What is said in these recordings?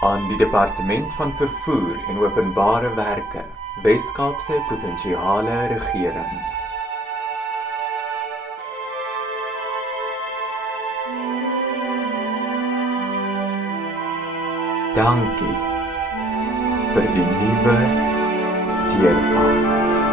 aan die Departement van Vervoer en Openbare Werke, Wes-Kaapse Provinsiale Regering. Dankie vir die nuwe teerpad.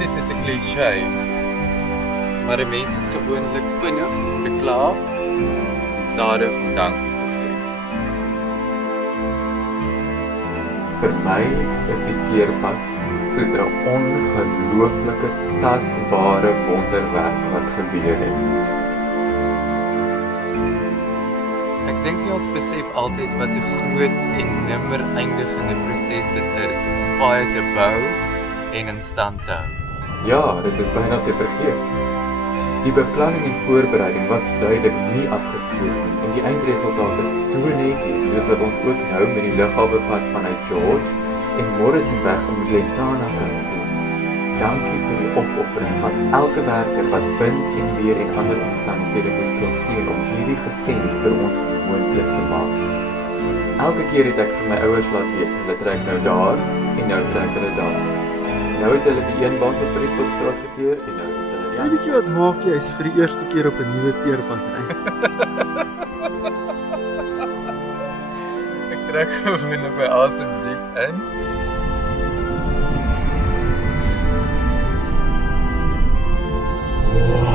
Dit is 'n cliché, maar 'n mens is gewoonlik vinnig om te kla en stadig om dankie te sê. Vir my is die teerpad soos 'n ongelooflike tasbare wonderwerk wat gebeur het. Ek dink nie ons besef altyd wat so groot en nimmer eindigende proses dit is om paaie te bou en in stand te hou. Ja, dit is byna te vergeefs. Die beplanning en voorbereiding was duidelik nie afgeskep nie en die eindresultaat is so netjies soos wat ons ook nou met die lughawepad vanuit George en Morrisonweg in Glentana kan sien. Dankie vir die opoffering van elke werker wat wind en weer en ander omstandighede moes trotseer om hierdie geskenk vir ons moontlik te maak. Elke keer het ek vir my ouers laat weet, hulle trek nou daar en nou trek hulle daar. Nou het hulle die een band op die stopstraat geteer en nou het hulle... Sê bietjie wat maak jy as jy vir die eerste keer op 'n nuwe teerpad ry? Ek trek gewoonlik my asem diep in. Wow.